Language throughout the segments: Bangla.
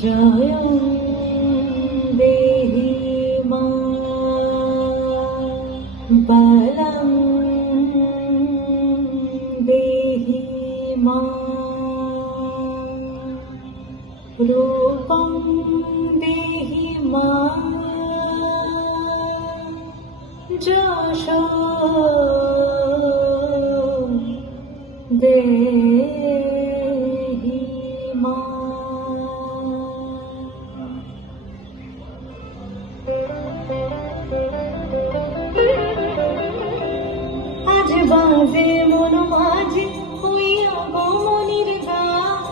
জয়ং দেহি মা বলং দেহি মা রূপং দেহি মা যশ দেহি মা। আজ বাজে মন মাঝে হইয়া গমনির গান,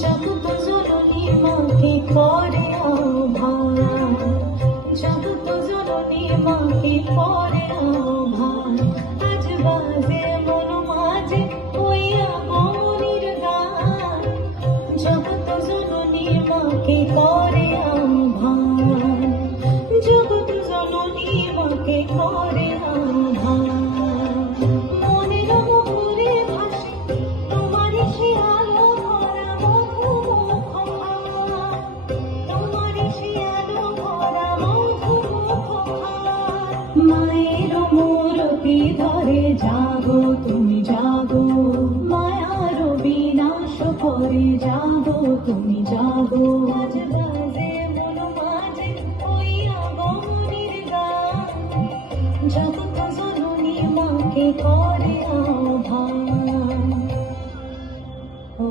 জগৎ জননী মাকে করে আহ্বান, জগৎ জননী মাকে করে আহ্বান। আজ বাজে মন মাঝে হইয়া গমনির গান, জগৎ জননী মাকে করে আহ্বান, জগৎ জননী মাকে করে আহ্বান। মনের মুখরে ভাসে তোমারই সে আলো ভরা মধুমুখ হাত, তোমারই সে আলো ভরা মধুমুখ হাত। মায়ের মূরতি ধরে জাগো তুমি জাগো, মায়ার বিনাশ করে জাগো তুমি জাগো। আজ বাজে মন মাঝে হইয়া গমনির গান, জগৎ জননী মাকে করে আহ্বান। ও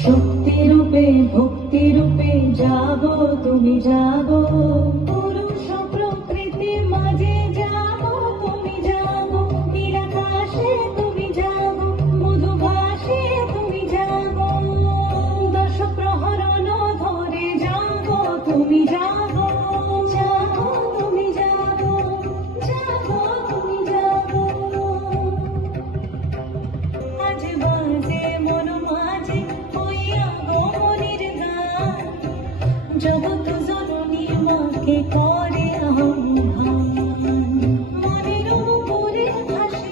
শক্তি রূপে ভক্তি রূপে জাগো তুমি জাগো, পুরুষ প্রকৃতির মাঝে জাগো তুমি জাগো, নীলাকাশে তুমি জাগো, মধুভাসে তুমি জাগো, দশ প্রহরণ ধরে জাগো তুমি জাগো, জাগো তুমি জাগো, জাগো তুমি জাগো। আজ বাজে মন মাঝে হইয়া গমনির গান, জগৎ জননী মাকে করে আহ্বান। মনের মুখরে ভাসে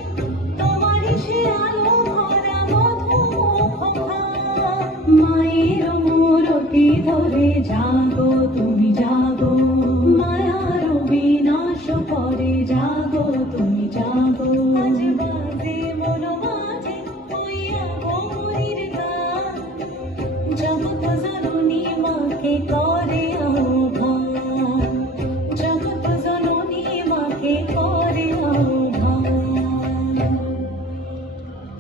তোমারই সে আলো ভরা মধুমুখ হাত। মায়ের মূরতি ধরে জাগো তুমি জাগো, মায়ার বিনাশ করে জাগো।